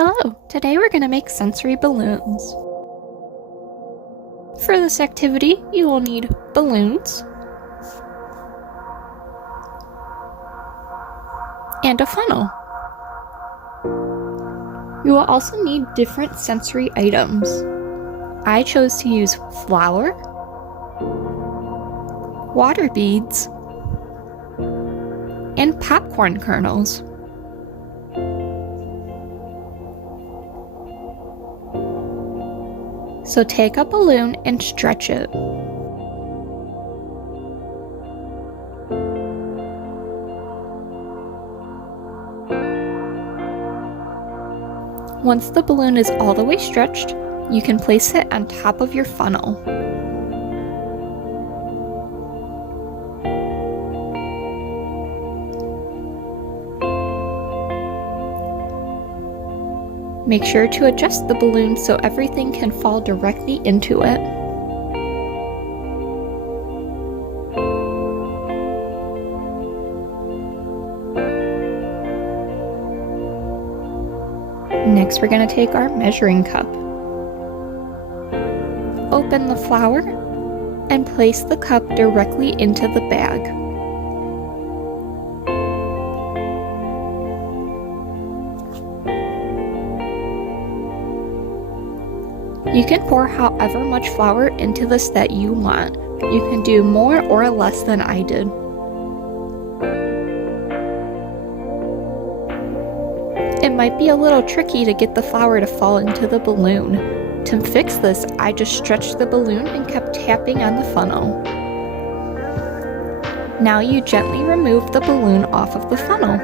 Hello! Today we're going to make sensory balloons. For this activity, you will need balloons and a funnel. You will also need different sensory items. I chose to use flour, water beads, and popcorn kernels. So take a balloon and stretch it. Once the balloon is all the way stretched, you can place it on top of your funnel. Make sure to adjust the balloon so everything can fall directly into it. Next, we're going to take our measuring cup. Open the flour and place the cup directly into the bag. You can pour however much flour into this that you want. You can do more or less than I did. It might be a little tricky to get the flour to fall into the balloon. To fix this, I just stretched the balloon and kept tapping on the funnel. Now you gently remove the balloon off of the funnel.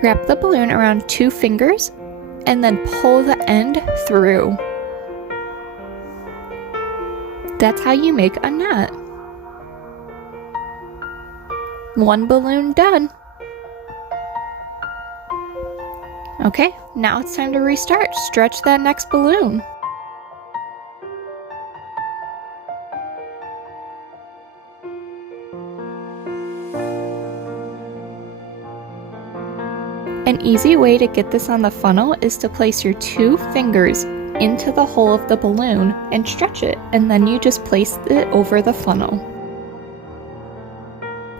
Wrap the balloon around 2 fingers and then pull the end through. That's how you make a knot. One balloon done. Okay, now it's time to restart. Stretch that next balloon. An easy way to get this on the funnel is to place your 2 fingers into the hole of the balloon and stretch it, and then you just place it over the funnel.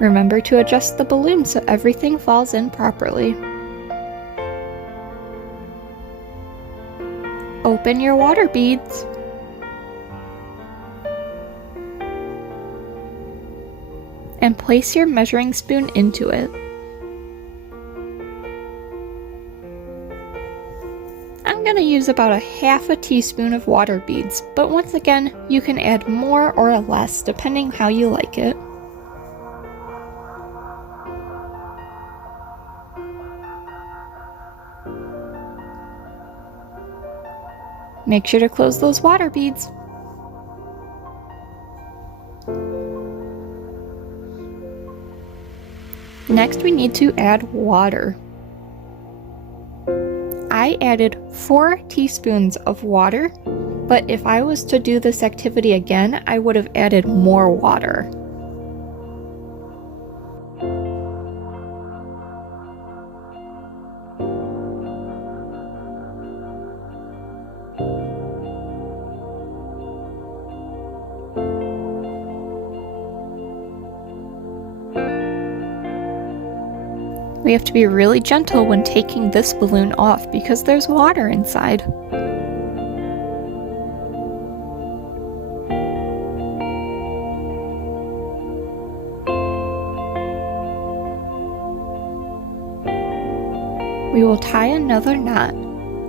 Remember to adjust the balloon so everything falls in properly. Open your water beads. And place your measuring spoon into it. I'm going to use about a half a teaspoon of water beads, but once again, you can add more or less depending how you like it. Make sure to close those water beads. Next, we need to add water. I added 4 teaspoons of water, but if I was to do this activity again, I would have added more water. We have to be really gentle when taking this balloon off because there's water inside. We will tie another knot.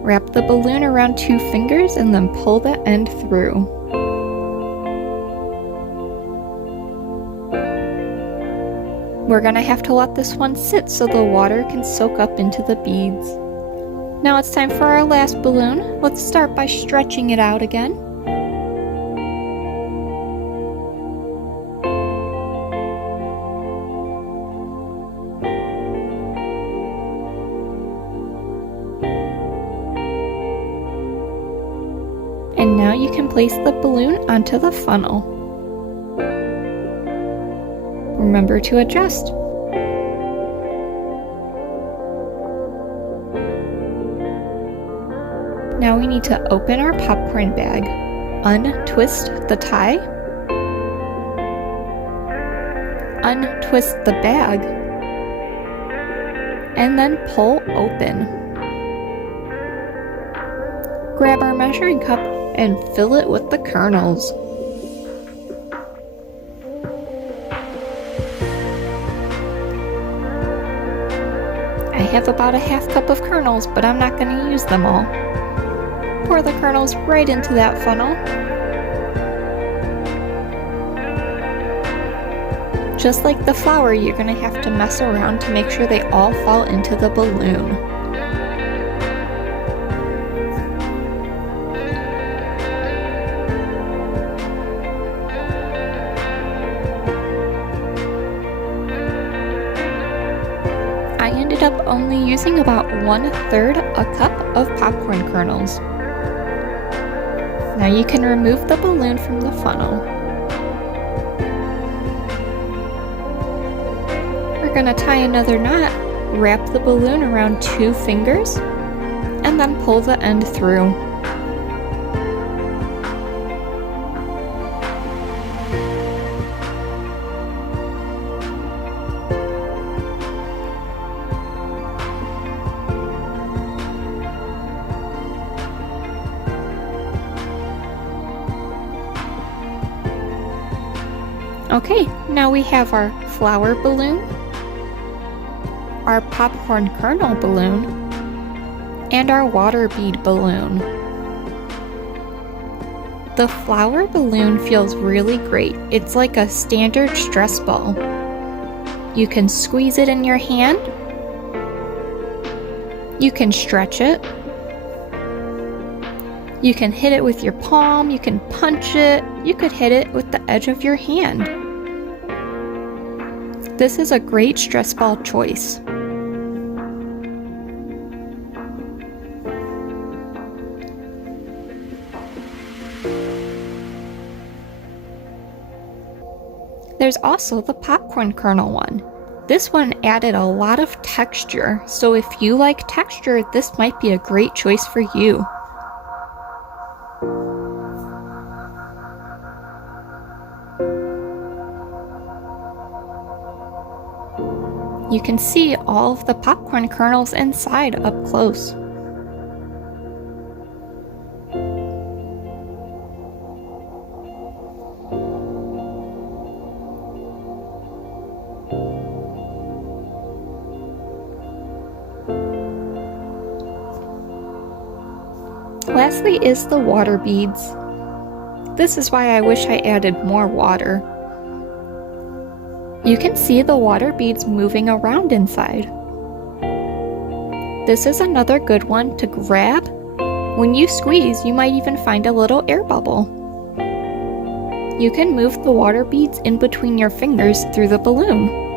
Wrap the balloon around 2 fingers and then pull the end through. We're gonna have to let this one sit so the water can soak up into the beads. Now it's time for our last balloon. Let's start by stretching it out again. And now you can place the balloon onto the funnel. Remember to adjust. Now we need to open our popcorn bag, untwist the tie, untwist the bag, and then pull open. Grab our measuring cup and fill it with the kernels. I have about a half cup of kernels, but I'm not going to use them all. Pour the kernels right into that funnel. Just like the flour, you're going to have to mess around to make sure they all fall into the balloon. I ended up only using about 1/3 a cup of popcorn kernels. Now you can remove the balloon from the funnel. We're going to tie another knot, wrap the balloon around 2 fingers, and then pull the end through. Okay, now we have our flour balloon, our popcorn kernel balloon, and our water bead balloon. The flour balloon feels really great. It's like a standard stress ball. You can squeeze it in your hand, you can stretch it, you can hit it with your palm, you can punch it, you could hit it with the edge of your hand. This is a great stress ball choice. There's also the popcorn kernel one. This one added a lot of texture, so if you like texture, this might be a great choice for you. You can see all of the popcorn kernels inside up close. Lastly is the water beads. This is why I wish I added more water. You can see the water beads moving around inside. This is another good one to grab. When you squeeze, you might even find a little air bubble. You can move the water beads in between your fingers through the balloon.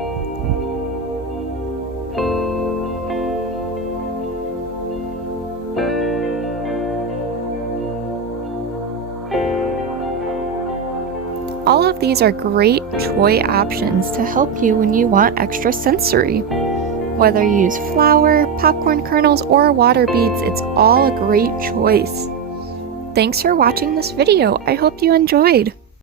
All of these are great toy options to help you when you want extra sensory. Whether you use flour, popcorn kernels, or water beads, it's all a great choice. Thanks for watching this video. I hope you enjoyed.